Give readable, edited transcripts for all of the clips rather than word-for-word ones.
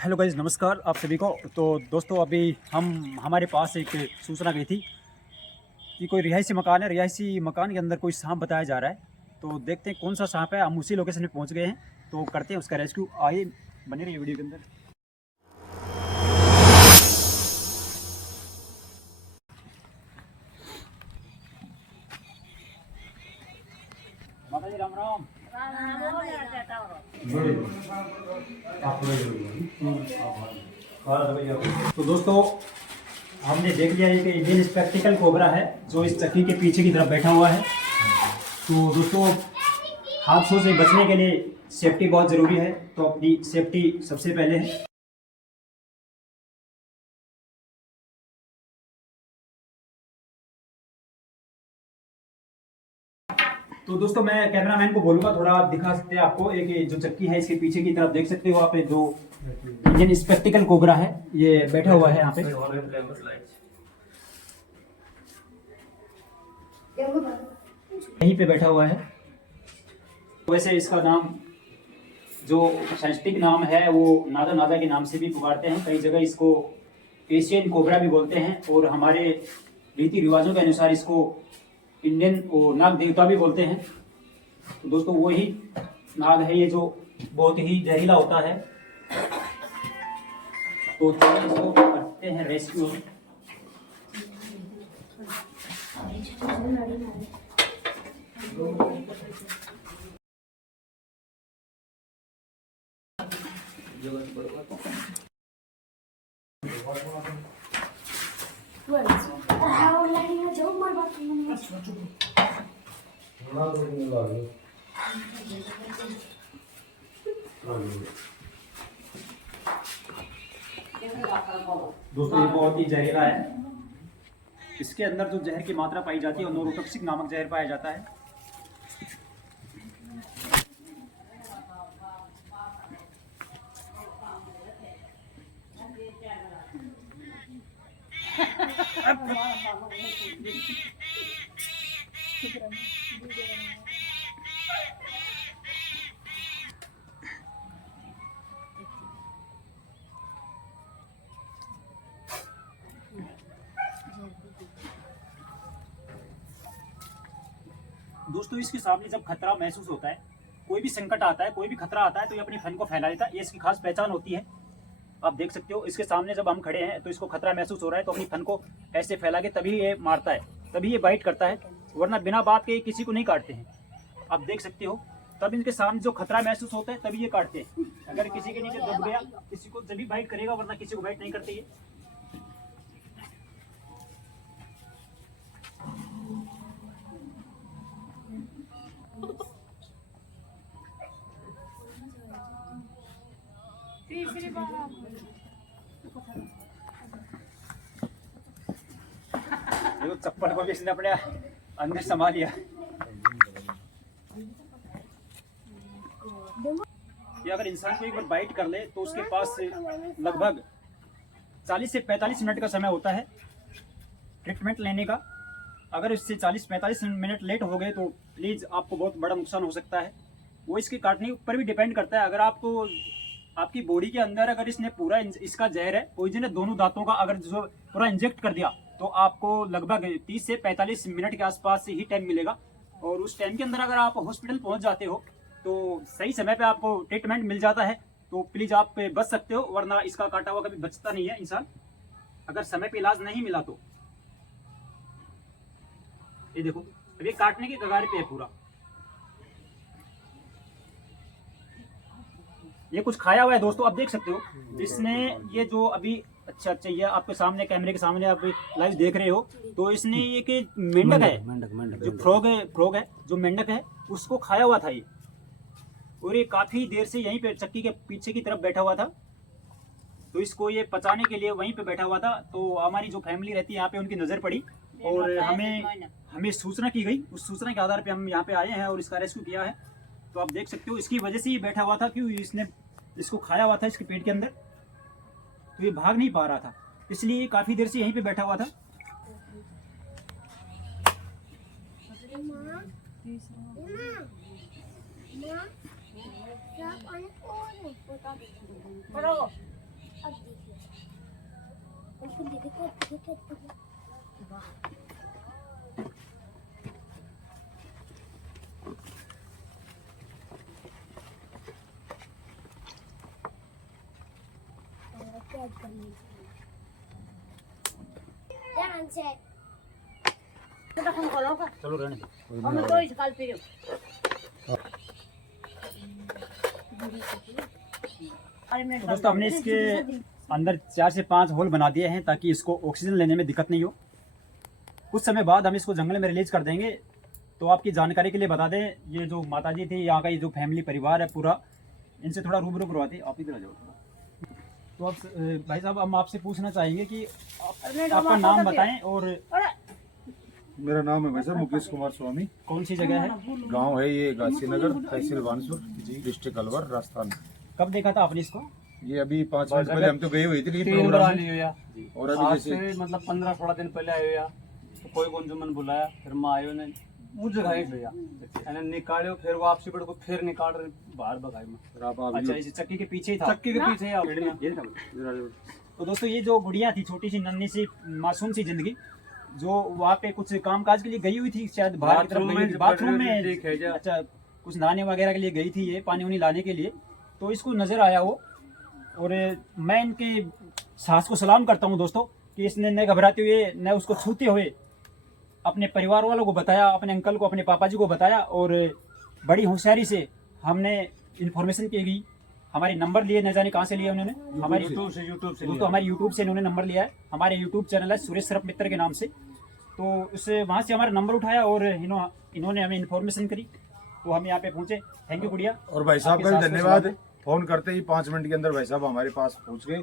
Hello guys, नमस्कार आप सभी को। तो दोस्तों, अभी हमारे पास एक सूचना गई थी कि कोई रिहायशी मकान है। रिहायशी मकान के अंदर कोई सांप बताया जा रहा है। तो देखते हैं कौन सा सांप है। हम उसी लोकेशन पे पहुंच गए हैं, तो करते हैं उसका रेस्क्यू। आइए, बने रहिए वीडियो के अंदर। माता जी, राम राम। तो दोस्तों, हमने देख लिया है कि इंडियन स्पेक्टिकल कोबरा है जो इस चक्की के पीछे की तरफ बैठा हुआ है। तो दोस्तों, हादसों से बचने के लिए सेफ्टी बहुत ज़रूरी है, तो अपनी सेफ्टी सबसे पहले है। तो दोस्तों, मैं कैमरामैन को बोलूँगा, थोड़ा दिखा सकते हैं आपको। एक जो चक्की है इसके पीछे की तरफ देख सकते हो आप, जो इंडियन स्पेक्टिकल कोबरा है ये बैठा हुआ है यहाँ पे। यहीं पे बैठा हुआ है। वैसे इसका नाम, जो साइंटिफिक नाम है, वो नादा नादा के नाम से भी पुकारते हैं। कई जगह इसको एशियन कोबरा भी बोलते हैं, और हमारे रीति रिवाजों के अनुसार इसको इंडियन और नाग देवता भी बोलते हैं। तो दोस्तों, वही नाग है ये जो बहुत ही जहरीला होता है। तो चलिए इसको करते हैं रेस्क्यू। दोस्तों, ये बहुत ही जहरीला है। इसके अंदर जो जहर की मात्रा पाई जाती है और नोरोटॉक्सिक नामक जहर पाया जाता है। दोस्तों, इसके सामने जब खतरा महसूस होता है, कोई भी संकट आता है, कोई भी खतरा आता है, तो ये अपनी फन को फैला देता है। ये इसकी खास पहचान होती है। आप देख सकते हो, इसके सामने जब हम खड़े हैं तो इसको खतरा महसूस हो रहा है, तो अपनी फन को ऐसे फैला के तभी ये मारता है, तभी ये बाइट करता है, वरना बिना बात के किसी को नहीं काटते हैं। आप देख सकते हो, तब इनके सामने जो खतरा महसूस होता है तभी ये काटते हैं। अगर किसी के नीचे दब गया, किसी को जब बाइट करेगा, वरना किसी को बाइट नहीं करते ये। तीसरी बार देखो, चप्पल को भी इसने अपने अंदर समा लिया। ये अगर इंसान को एक बार बाइट कर ले तो उसके पास लगभग 40 से 45 मिनट का समय होता है ट्रीटमेंट लेने का। अगर इससे 40-45 मिनट लेट हो गए तो प्लीज़ आपको बहुत बड़ा नुकसान हो सकता है। वो इसके काटने के ऊपर भी डिपेंड करता है। अगर आपको आपकी बॉडी के अंदर अगर इसने पूरा इसका जहर है, पॉइजन है, दोनों दांतों का अगर जो पूरा इंजेक्ट कर दिया, तो आपको लगभग 30 से 45 मिनट के आसपास ही टाइम मिलेगा। और उस टाइम के अंदर अगर आप हॉस्पिटल पहुंच जाते हो तो सही समय पे आपको ट्रीटमेंट मिल जाता है, तो प्लीज़ आप बच सकते हो, वरना इसका काटा हुआ कभी बचता नहीं है इंसान, अगर समय पे इलाज नहीं मिला तो। ये देखो, अब ये काटने की कगार पे है पूरा। ये कुछ खाया हुआ है दोस्तों, आप देख सकते हो इसने। ये जो अभी अच्छा ये आपके सामने, कैमरे के सामने आप लाइव देख रहे हो, तो इसने ये कि मेंढक है, जो फ्रॉग है, जो मेंढक है, उसको खाया हुआ था ये। और ये काफी देर से यहीं पे चक्की के पीछे की तरफ बैठा हुआ था, तो इसको ये पचाने के लिए वहीं पे बैठा हुआ था। तो हमारी जो फैमिली रहती है यहाँ पे, उनकी नज़र पड़ी और हमें सूचना की गई। उस सूचना के आधार पे हम यहाँ पे आए हैं और इसका रेस्क्यू किया है। तो आप देख सकते हो, इसकी वजह से ही बैठा हुआ था, क्यों इसने इसको खाया हुआ था इसके पेट के अंदर, तो ये भाग नहीं पा रहा था, इसलिए काफ़ी देर से यहीं पे बैठा हुआ था। चलो रहने दो। दोस्तों हमने इसके अंदर 4 से 5 होल बना दिए हैं ताकि इसको ऑक्सीजन लेने में दिक्कत नहीं हो। कुछ समय बाद हम इसको जंगल में रिलीज कर देंगे। तो आपकी जानकारी के लिए बता दें, ये जो माताजी थी, यहाँ का ये जो फैमिली परिवार है पूरा, इनसे थोड़ा रूबरू करवाते। आप इधर आ जाओ थोड़ा। तो आप भाई साहब, हम आपसे पूछना चाहेंगे कि आपका नाम बताएं और मेरा नाम है भाई साहब मुकेश कुमार स्वामी। कौन सी जगह है? गांव है ये गासी नगर, तहसील बानसूर, डिस्ट्रिक्ट अलवर, राजस्थान। कब देखा था आपने इसको? ये अभी 5 मिनट पहले हम तो गए हुए थे ये प्रोग्राम में। और अभी जैसे मतलब 15-16 दिन पहले आयो या तो कोई गुंजमन बुलाया, फिर मैं आयो ने मुझे घाई भैया मैंने निकालो, फिर वापसी बड़ को फिर निकाल रहे बाहर भगाई में। अच्छा, इस चक्की के पीछे ही था? चक्की के पीछे ही तो दोस्तों ये जो गुड़िया थी, छोटी सी नन्ही सी मासूम सी जिंदगी, जो वहाँ पे कुछ काम काज के लिए गई हुई थी, शायद बाहर की तरफ गई हुई थी, बाथरूम में। अच्छा, कुछ नहाने वगैरह के लिए गई थी, ये पानी वानी लाने के लिए। तो इसको नजर आया वो, और मैं इनके साहस को सलाम करता हूँ दोस्तों कि इसने न घबराते हुए, न उसको छूते हुए अपने परिवार वालों को बताया, अपने अंकल को, अपने पापा जी को बताया, और बड़ी होशियारी से हमने इन्फॉर्मेशन की गई। हमारे नंबर लिए, न जाने कहाँ से लिए उन्होंने, हमारे यूट्यूब से दोस्तों, हमारे यूट्यूब से इन्होंने नंबर लिया है। हमारे यूट्यूब चैनल है सुरेश सरफ मित्र के नाम से। तो उससे वहाँ से हमारा नंबर उठाया और इन्होंने हमें इन्फॉर्मेशन करी, तो हम यहाँ पे पहुँचे। थैंक यू गुड़िया। और भाई साहब का भी धन्यवाद। फोन करते ही 5 मिनट के अंदर भाई साहब हमारे पास पहुंच गए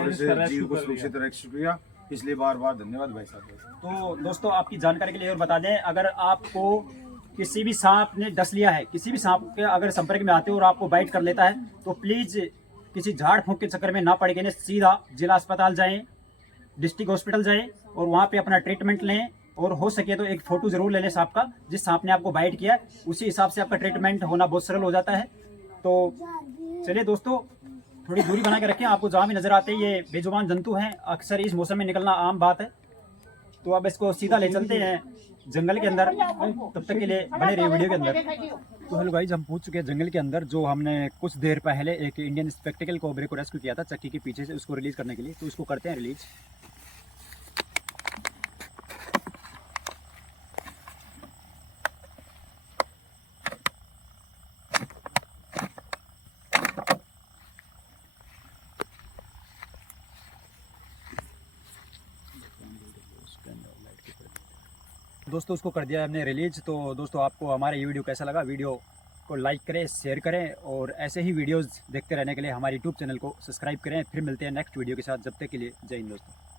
और इस जीव को सुरक्षित रेस्क्यू किया, इसलिए बार बार धन्यवाद भाई साहब। तो दोस्तों आपकी जानकारी के लिए और बता दें, अगर आपको किसी भी सांप ने डस लिया है, किसी भी सांप के अगर संपर्क में आते हो और आपको बाइट कर लेता है, तो प्लीज किसी झाड़ फूंक के चक्कर में ना पड़ के सीधा जिला अस्पताल जाएं, डिस्ट्रिक्ट हॉस्पिटल जाएं और वहाँ पे अपना ट्रीटमेंट लें। और हो सके तो एक फोटो जरूर ले लें सांप का, जिस सांप ने आपको बाइट किया, उसी हिसाब से आपका ट्रीटमेंट होना बहुत सरल हो जाता है। तो चलिए दोस्तों, थोड़ी दूरी बना के रखें। आपको जहाँ भी नजर आते हैं ये बेजुबान जंतु हैं, अक्सर इस मौसम में निकलना आम बात है। तो अब इसको सीधा ले चलते हैं जंगल के अंदर। तब तक के लिए बने रहिए वीडियो के अंदर। तो हेलो गाइस, हम पहुंच चुके हैं जंगल के अंदर, जो हमने कुछ देर पहले एक इंडियन स्पेक्टिकल कोबरे को रेस्क्यू किया था चक्की के पीछे से, उसको रिलीज करने के लिए। तो इसको करते हैं रिलीज। दोस्तों उसको कर दिया हमने रिलीज। तो दोस्तों आपको हमारा ये वीडियो कैसा लगा? वीडियो को लाइक करें, शेयर करें, और ऐसे ही वीडियोस देखते रहने के लिए हमारे यूट्यूब चैनल को सब्सक्राइब करें। फिर मिलते हैं नेक्स्ट वीडियो के साथ। जब तक के लिए जय हिंद दोस्तों।